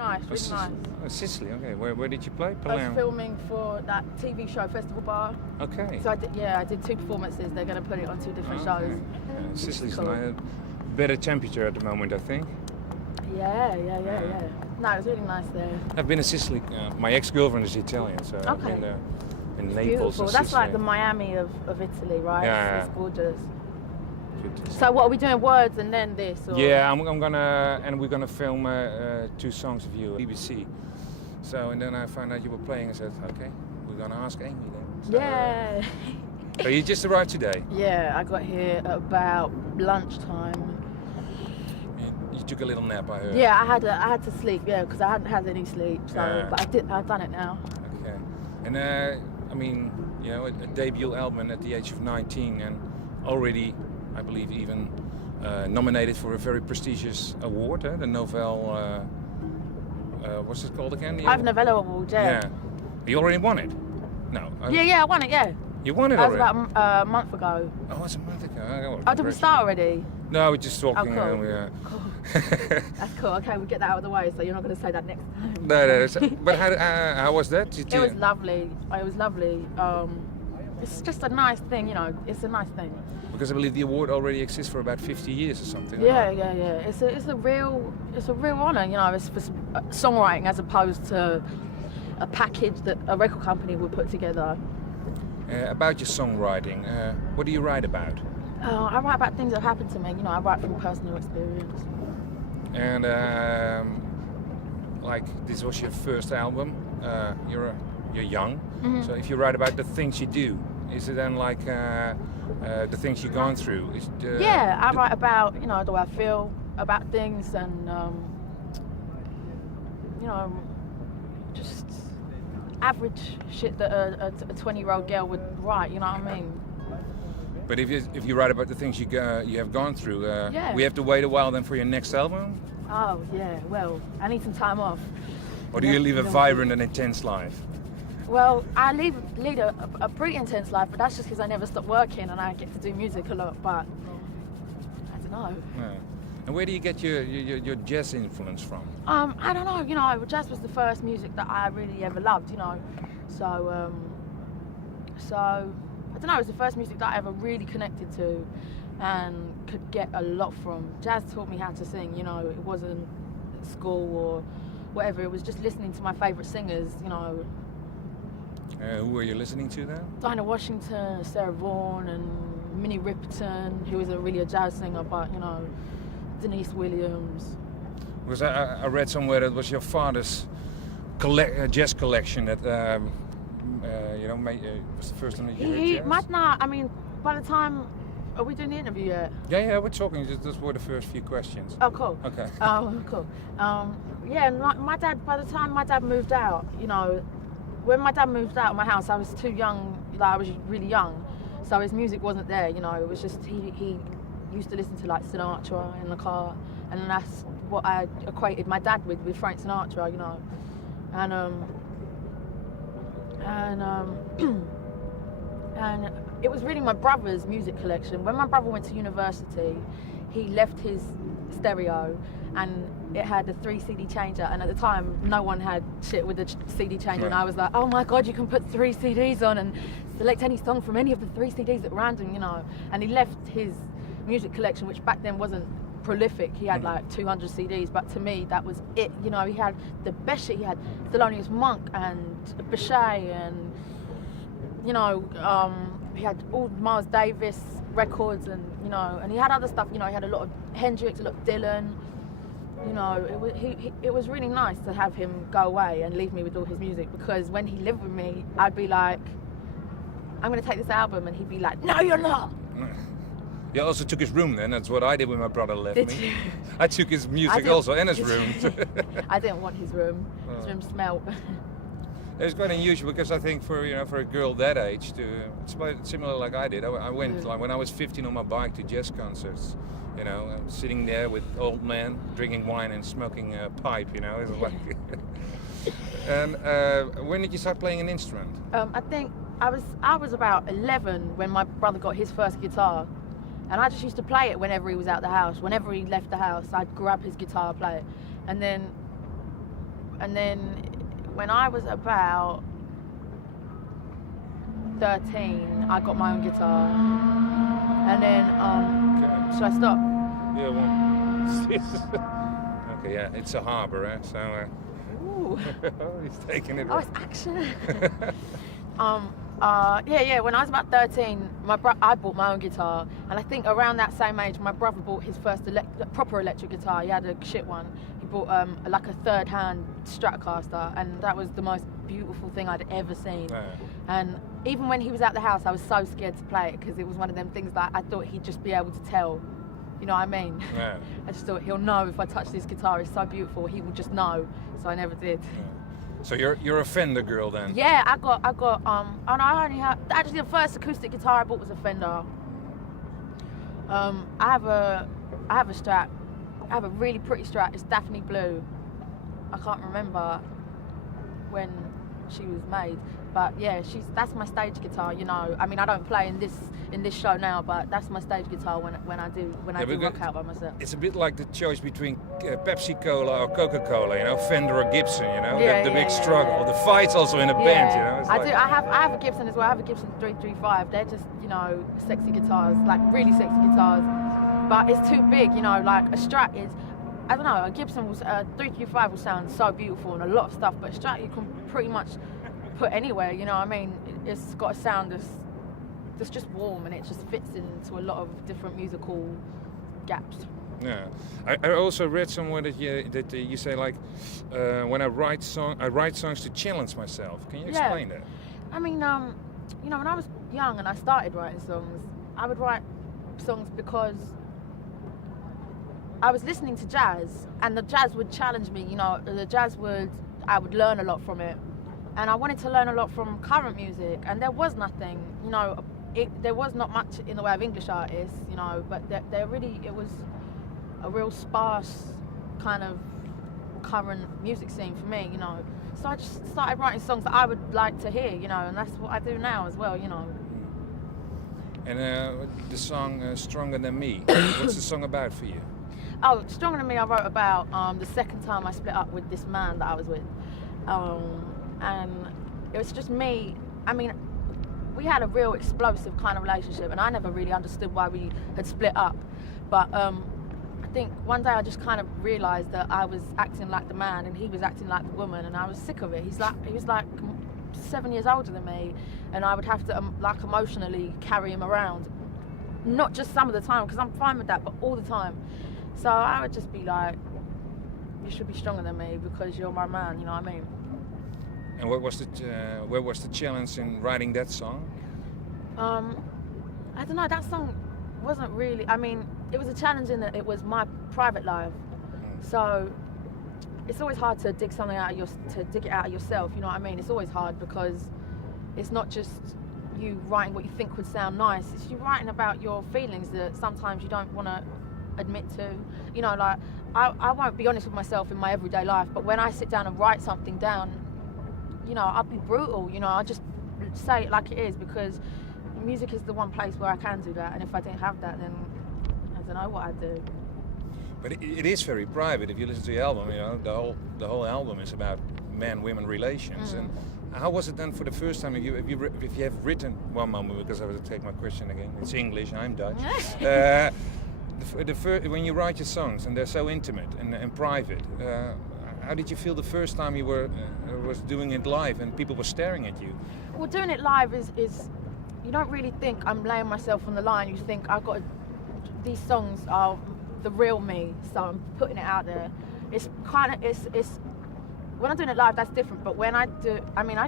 Nice, really nice. Sicily, okay. Where did you play? I Palermo? was filming for that TV show, Festival Bar. Okay. So I did 2 performances. They're going to put it on 2 different shows. Sicily's Cool. nice. Better temperature at the moment, I think. Yeah. No, it was really nice there. I've been to Sicily. My ex-girlfriend is Italian, so I've been in Naples. Beautiful. And That's Sicily. like the Miami of Italy, right? Yeah. It's gorgeous. Good. So what are we doing? Words and then this? Or? Yeah, we're gonna film 2 songs of you, BBC. So and then I found out you were playing. I said, okay, we're gonna ask Amy then. So, Yeah. So you just arrived today. Yeah, I got here at about lunchtime. You took a little nap, I heard. Yeah, I had to sleep. Yeah, because I hadn't had any sleep. So, Yeah. but I've done it now. Okay. And I mean, you know, a debut album at the age of 19, and already, I believe, even nominated for a very prestigious award, the Novell. What's it called again? I've Novello Award. Yeah. You already won it. No. Yeah, I won it. Yeah. You won it That was already. about a month ago. Oh, it's a month ago. Oh, did we start already? No, we're just talking. Oh, cool. Yeah. Cool. That's cool. Okay, we'll get that out of the way, so you're not going to say that next time. No. But how was that? It was lovely. It was lovely. It's just a nice thing, you know. It's a nice thing. Because I believe the award already exists for about 50 years or something. Yeah. It's a real honour, you know. It's for songwriting as opposed to a package that a record company would put together. About your songwriting, what do you write about? I write about things that happened to me. You know, I write from personal experience. And like this was your first album. You're young, so if you write about the things you do, is it then like the things you've gone through? Yeah, I write about, you know, the way I feel about things and you know, just average shit that a 20-year-old girl would write. You know what I mean? But if you write about the things you have gone through, we have to wait a while then for your next album? Oh yeah, well, I need some time off. Or do you live a vibrant and intense life? Well, I lead a pretty intense life, but that's just because I never stop working and I get to do music a lot. But I don't know. Yeah. And where do you get your jazz influence from? I don't know. You know, jazz was the first music that I really ever loved. You know, so I don't know. It was the first music that I ever really connected to and could get a lot from. Jazz taught me how to sing. You know, it wasn't school or whatever. It was just listening to my favourite singers. You know. Who were you listening to then? Dinah Washington, Sarah Vaughan, and Minnie Riperton, who isn't really a jazz singer, but, you know, Denise Williams. Because I read somewhere that was your father's jazz collection that, you know, was the first time that you heard jazz? I mean, by the time... Are we doing the interview yet? Yeah, we're talking. Those were the first few questions. Oh, cool. Okay. Cool. Yeah, my dad, by the time my dad moved out, you know, when my dad moved out of my house, I was too young, like I was really young, so his music wasn't there, you know, it was just, he used to listen to like Sinatra in the car, and that's what I equated my dad with Frank Sinatra, you know, and it was really my brother's music collection. When my brother went to university, he left his stereo and it had a 3 CD changer, and at the time no one had shit with a CD changer, and I was like, oh my god, you can put 3 CDs on and select any song from any of the 3 CDs at random, you know. And he left his music collection, which back then wasn't prolific. He had like 200 CDs, but to me that was it, you know. He had the best shit. He had Thelonious Monk and Bechet, and you know, he had all Miles Davis records, and you know, and he had other stuff, you know. He had a lot of Hendrix, a lot of Dylan. You know, it was really nice to have him go away and leave me with all his music, because when he lived with me, I'd be like, I'm going to take this album, and he'd be like, no, you're not. You also took his room then. That's what I did when my brother left Did me. you? I took his music also in his room. I didn't want his room. His room smelled. It's quite unusual, because I think for a girl that age, it's quite similar like I did. I went like when I was 15 on my bike to jazz concerts. You know, sitting there with old men drinking wine and smoking a pipe. You know, it was like. And when did you start playing an instrument? I think I was about 11 when my brother got his first guitar, and I just used to play it whenever he was out the house. Whenever he left the house, I'd grab his guitar, play it, and then And then when I was about 13, I got my own guitar. And then, should I stop? Yeah, well, okay, yeah, it's a harbour, eh? So, Ooh. he's taking it. Oh, it's action. When I was about 13, I bought my own guitar, and I think around that same age, my brother bought his first proper electric guitar. He had a shit one. He bought like a third-hand Stratocaster, and that was the most beautiful thing I'd ever seen. Yeah. And even when he was at the house, I was so scared to play it because it was one of them things that I thought he'd just be able to tell. You know what I mean? Yeah. I just thought he'll know if I touch this guitar. It's so beautiful. He will just know. So I never did. Yeah. So you're a Fender girl then? Yeah, I got and I only have, actually the first acoustic guitar I bought was a Fender. I have a Strat. I have a really pretty Strat. It's Daphne Blue. I can't remember when she was made, but yeah, that's my stage guitar. You know, I mean, I don't play in this show now, but that's my stage guitar when I do rock out by myself. It's a bit like the choice between Pepsi Cola or Coca Cola, you know, Fender or Gibson, you know, the big struggle, the fights also in a band, you know. I have a Gibson as well. I have a Gibson 335. They're just, you know, sexy guitars, like really sexy guitars, but it's too big, you know. Like a Strat is, I don't know, a Gibson 335 will sound so beautiful and a lot of stuff, but a Strat you can pretty much put anywhere, you know what I mean? It's got a sound that's just warm, and it just fits into a lot of different musical gaps. Yeah, I also read somewhere that you say like, when I write songs to challenge myself. Can you explain that? I mean, you know, when I was young and I started writing songs, I would write songs because I was listening to jazz, and the jazz would challenge me. You know, I would learn a lot from it, and I wanted to learn a lot from current music, and there was nothing. You know, there was not much in the way of English artists. You know, but it was a real sparse kind of current music scene for me. You know, so I just started writing songs that I would like to hear. You know, and that's what I do now as well. You know. And the song "Stronger Than Me," what's the song about for you? Oh, Stronger Than Me I wrote about the second time I split up with this man that I was with. And it was just me. I mean, we had a real explosive kind of relationship, and I never really understood why we had split up. But I think one day I just kind of realised that I was acting like the man and he was acting like the woman, and I was sick of it. He was like 7 years older than me, and I would have to like emotionally carry him around. Not just some of the time, because I'm fine with that, but all the time. So I would just be like, you should be stronger than me because you're my man, you know what I mean? And where was the challenge in writing that song? I don't know, that song wasn't really, I mean, it was a challenge in that it was my private life. So it's always hard to dig something out of dig it out of yourself, you know what I mean? It's always hard because it's not just you writing what you think would sound nice, it's you writing about your feelings that sometimes you don't want to admit to. You know, like I won't be honest with myself in my everyday life, but when I sit down and write something down, you know, I'll be brutal, you know, I'll just say it like it is, because music is the one place where I can do that, and if I didn't have that, then I don't know what I'd do. But it is very private. If you listen to the album, you know, the whole album is about man-women relations. And how was it then for the first time? If you have written one moment, because I have to take my question again. It's English. I'm Dutch. When you write your songs and they're so intimate and private, how did you feel the first time you was doing it live and people were staring at you? Well, doing it live is you don't really think I'm laying myself on the line. You think these songs are the real me, so I'm putting it out there. It's when I'm doing it live, that's different. But when I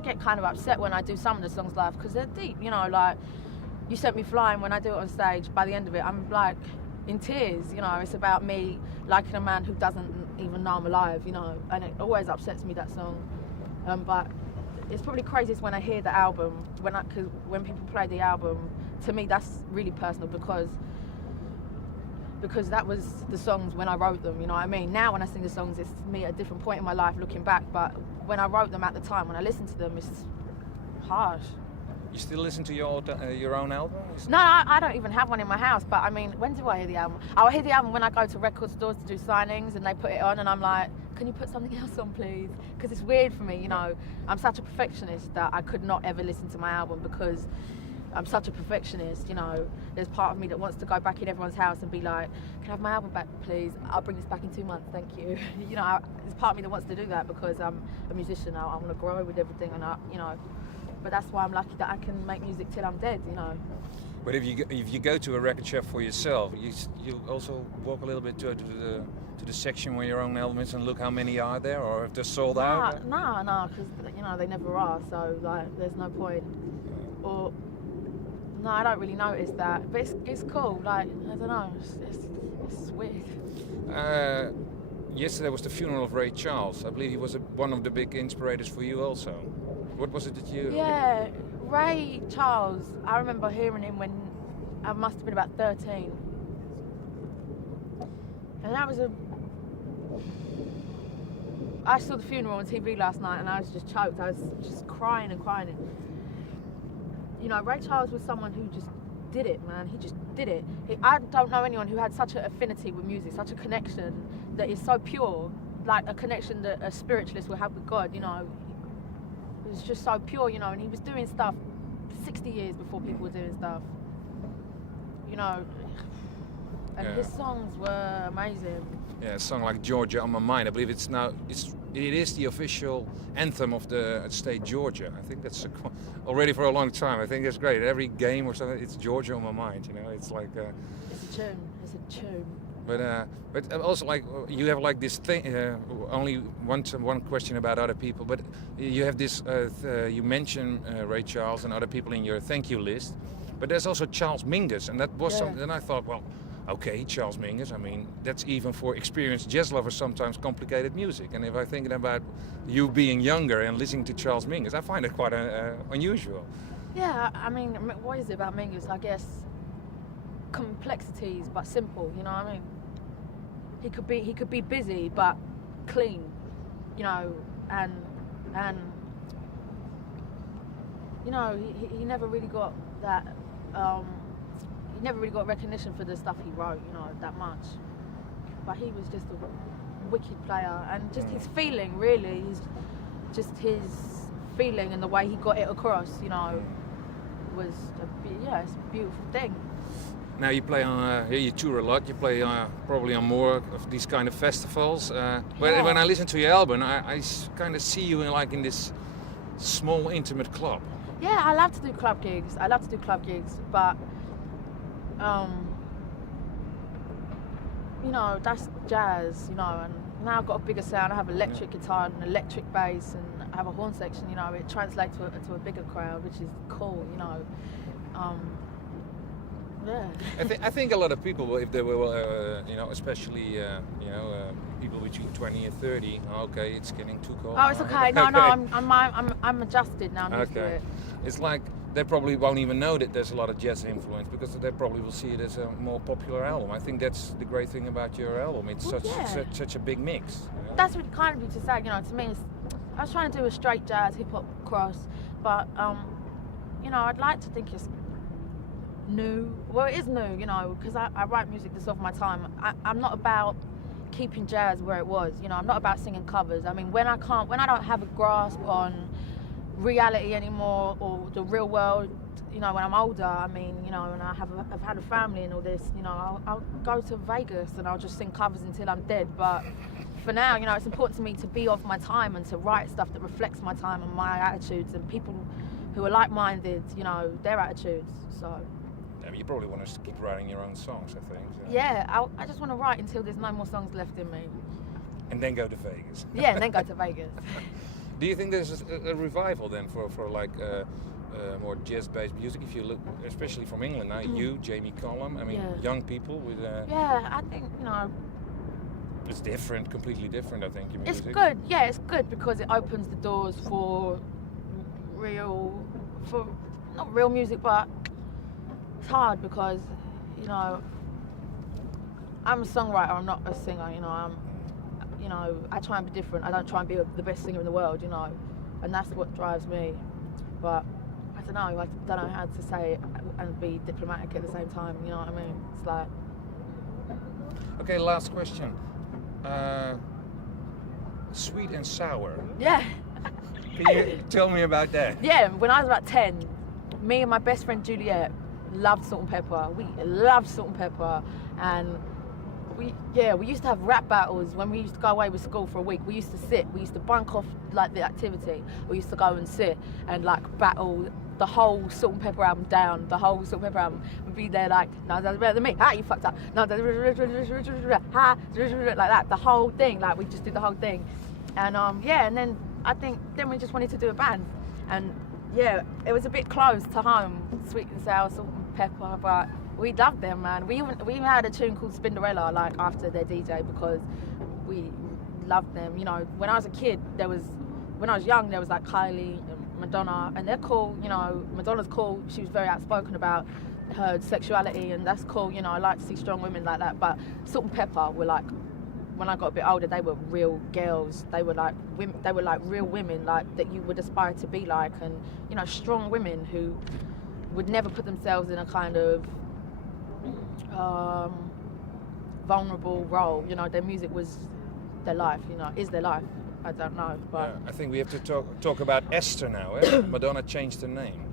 get kind of upset when I do some of the songs live because they're deep. You know, like You Sent Me Flying. When I do it on stage, by the end of it, I'm like in tears. You know, it's about me liking a man who doesn't even know I'm alive. You know, and it always upsets me, that song. But it's probably craziest when I hear the album. Because when people play the album, to me that's really personal because that was the songs when I wrote them, you know what I mean? Now when I sing the songs, it's me at a different point in my life looking back, but when I wrote them at the time, when I listen to them, it's harsh. You still listen to your own album? No, I don't even have one in my house, but I mean, when do I hear the album? I hear the album when I go to record stores to do signings and they put it on and I'm like, can you put something else on, please? Because it's weird for me, you know. I'm such a perfectionist that I could not ever listen to my album because I'm such a perfectionist, you know. There's part of me that wants to go back in everyone's house and be like, can I have my album back, please? I'll bring this back in 2 months, thank you. You know, there's part of me that wants to do that because I'm a musician. I want to grow with everything, and you know. But that's why I'm lucky that I can make music till I'm dead, you know. But if you go to a record shop for yourself, you also walk a little bit to the section where your own album is and look how many are there, or if they're sold out. No, because you know they never are. So like, there's no point. Or no, I don't really notice that. But it's cool. Like I don't know, it's weird. Yesterday was the funeral of Ray Charles. I believe he was one of the big inspirators for you also. What was it that you? Yeah. Ray Charles, I remember hearing him when I must have been about 13. And that was I saw the funeral on TV last night and I was just choked. I was just crying and crying. And, you know, Ray Charles was someone who just did it, man. He just did it. I don't know anyone who had such an affinity with music, such a connection that is so pure, like a connection that a spiritualist will have with God, you know. It was just so pure, you know, and he was doing stuff 60 years before people were doing stuff, you know, and his songs were amazing. Yeah, a song like Georgia on My Mind, I believe it is the official anthem of the state Georgia. I think that's already for a long time. I think that's great. Every game or something, it's Georgia on My Mind, you know, it's like... It's a tune. But also like you have like this thing. Only one question about other people. But you have this. You mention Ray Charles and other people in your thank you list. But there's also Charles Mingus, and that was something. And I thought, well, okay, Charles Mingus. I mean, that's even for experienced jazz lovers sometimes complicated music. And if I'm thinking about you being younger and listening to Charles Mingus, I find it quite unusual. Yeah, I mean, what is it about Mingus? I guess complexities, but simple. You know what I mean? He could be busy, but clean. You know, and you know, he never really got that. He never really got recognition for the stuff he wrote. You know, that much. But he was just a wicked player, and just his feeling, really. His feeling and the way he got it across. You know, was it's a beautiful thing. Now you play on, you tour a lot. You play probably on more of these kind of festivals. When I listen to your album, I kind of see you in this small, intimate club. Yeah, I love to do club gigs. But you know, that's jazz. You know, and now I've got a bigger sound. I have electric guitar and electric bass, and I have a horn section. You know, it translates to a bigger crowd, which is cool. You know. Yeah. I think a lot of people, if they were, you know, especially, people between 20 and 30, okay, it's getting too cold. Oh, it's okay. No, I'm adjusted now. I'm used to it. It's like they probably won't even know that there's a lot of jazz influence because they probably will see it as a more popular album. I think that's the great thing about your album. It's such a big mix. You know? That's really kind of you to say. You know, to me, I was trying to do a straight jazz hip hop cross, but you know, I'd like to think it's new. Well, it is new, you know, because I write music that's of my time. I'm not about keeping jazz where it was, you know. I'm not about singing covers. I mean, when I don't have a grasp on reality anymore or the real world, you know, when I'm older, I mean, you know, and I've had a family and all this, you know, I'll go to Vegas and I'll just sing covers until I'm dead. But for now, you know, it's important to me to be of my time and to write stuff that reflects my time and my attitudes and people who are like-minded, you know, their attitudes. So. You probably want to keep writing your own songs, I think. So. Yeah, I just want to write until there's no more songs left in me. And then go to Vegas. Yeah, and then go to Vegas. Do you think there's a revival then for like more jazz-based music? If you look, especially from England now, you, Jamie Cullum, I mean, young people with... Yeah, I think, you know... It's different, completely different, I think, your music. It's good, yeah, it's good because it opens the doors for not real music, but it's hard because, you know, I'm a songwriter, I'm not a singer, you know, I try and be different. I don't try and be the best singer in the world, you know, and that's what drives me. But I don't know how to say it and be diplomatic at the same time, you know what I mean? It's like... Okay, last question. sweet and sour. Yeah. Can you tell me about that? Yeah, when I was about 10, me and my best friend Juliet loved salt and pepper. We loved salt and pepper, and we used to have rap battles when we used to go away with school for a week. We used to sit, we used to bunk off like the activity. We used to go and sit and like battle the whole Salt and Pepper album down. The whole Salt and Pepper album would be there like, no, that's better than me. Ah, you fucked up. No, that's like that. The whole thing, like we just did the whole thing, and and then I think then we just wanted to do a band, and yeah, it was a bit close to home, sweet and sour, salt and pepper, but we loved them, man. We even had a tune called Spinderella, like after their DJ, because we loved them. You know, when I was a kid, when I was young, there was like Kylie and Madonna, and they're cool. You know, Madonna's cool. She was very outspoken about her sexuality, and that's cool. You know, I like to see strong women like that. But Salt and Pepper were like, when I got a bit older, they were real girls. They were like women. They were like real women, like that you would aspire to be like, and you know, strong women who would never put themselves in a kind of vulnerable role. You know, their music was their life. You know, is their life. I don't know, but yeah, I think we have to talk about Esther now. Eh? Madonna changed her name.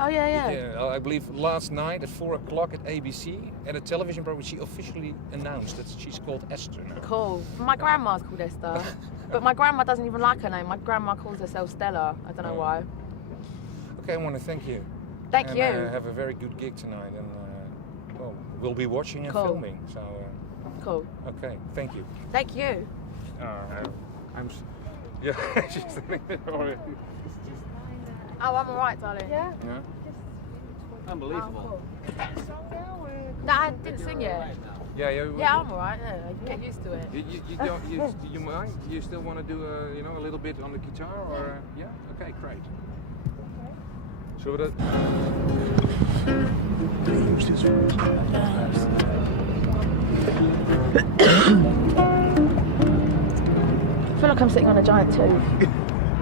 Oh yeah. I believe last night at 4 o'clock at ABC at a television program, she officially announced that she's called Esther now. Cool. My grandma's called Esther, but my grandma doesn't even like her name. My grandma calls herself Stella. I don't know why. Okay, I want to thank you. Thank you. Have a very good gig tonight, and well, we'll be watching and filming. So. Cool. Okay, thank you. Thank you. Yeah, she's sitting there already. Oh, I'm alright, darling. Yeah? Unbelievable. Oh, cool. No, I didn't sing yet. Yeah, I'm alright. Yeah, get used to it. You don't you mind? You still want to do a little bit on the guitar or yeah? Okay, great. Shall we do? I feel like I'm sitting on a giant tooth.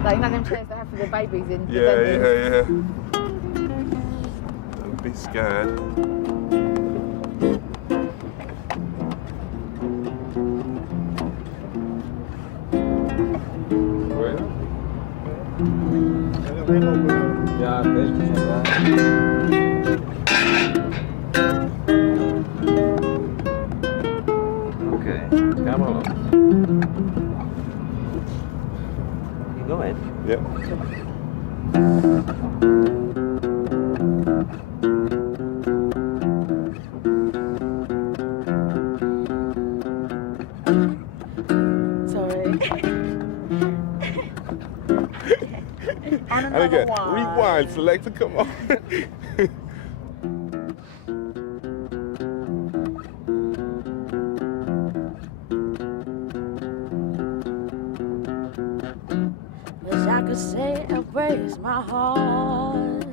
Like, you know them chairs they have for the babies in the Yeah. Don't be scared. Ja, deze Okay, camera on. You go ahead. Yeah. Sorry. And again, rewind, selector, come on. Wish I could say it breaks my heart,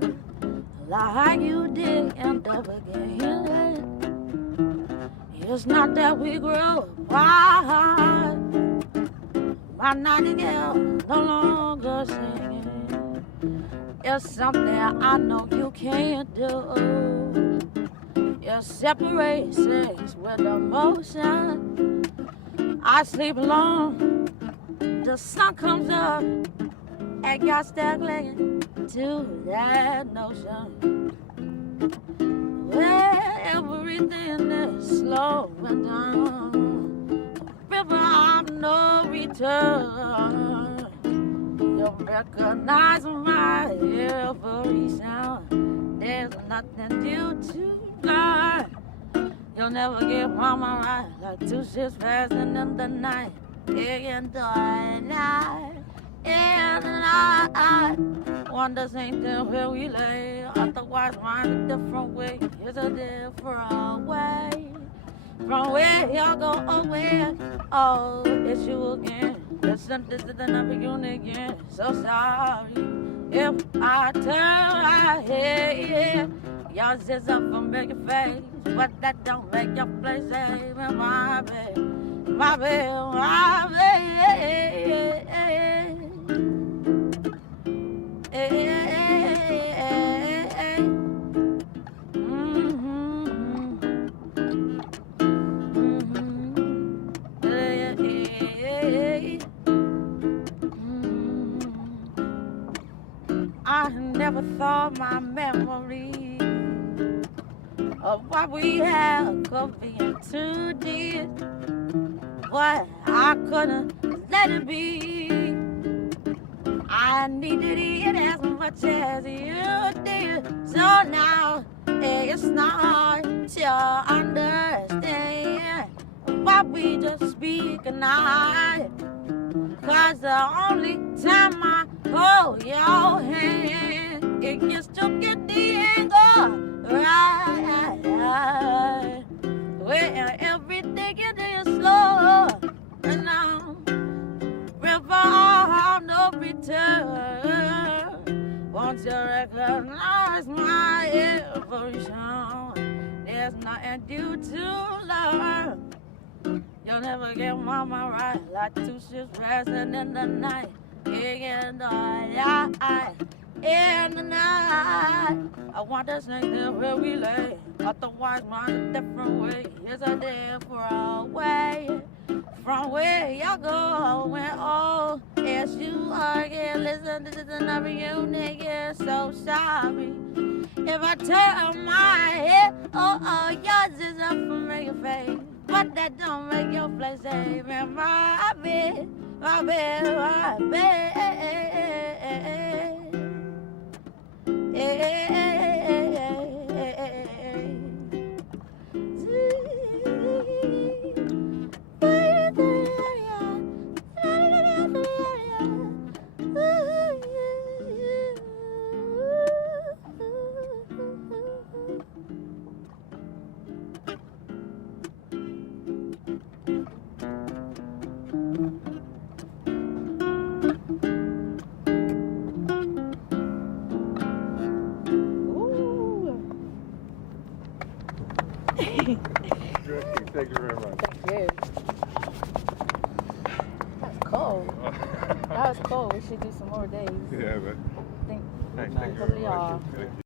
like you did end up again. It's not that we grew apart. My nightingale no longer singing. It's something I know you can't do. You separate sex with emotion. I sleep alone. The sun comes up and got stuck clinging to that notion. Where everything is slowing down, river of no return. You recognize my every sound. There's nothing new to learn. You'll never get mama right, like two ships passing in the night. And I wonder same thing where we lay. Otherwise, find a different way. It's a different way from where y'all go away. Oh, it's you again. Listen, this is another unit again. So sorry if I turn my head. Y'all sit up and make your face, but that don't make your place safe in my bed. My bed, my bed. I never thought my memory of what we had could be too deep, but I couldn't let it be. I needed it as much as you did, so now it's not to understand why we just speak and I. Cause the only time I hold your hand, it gets to get the anger right. Where everything it is slow, and now river on no return. Won't you recognize my evolution? There's nothing due to learn. You'll never get mama right, like two ships passing in the night. In the night, I want to snake there where we lay. Otherwise, mine's a different way. It's a different way from where you go. When oh, yes, you are again. Listen to this another you nigga. So sorry if I turn my head. Oh, yours is a familiar face. But that don't make your place safe in my bed, my bed, my bed. Thank you very much. Thank you. That's cool. That was cool. We should do some more days. Yeah, man. I think Thank you probably very much. are. Thank you.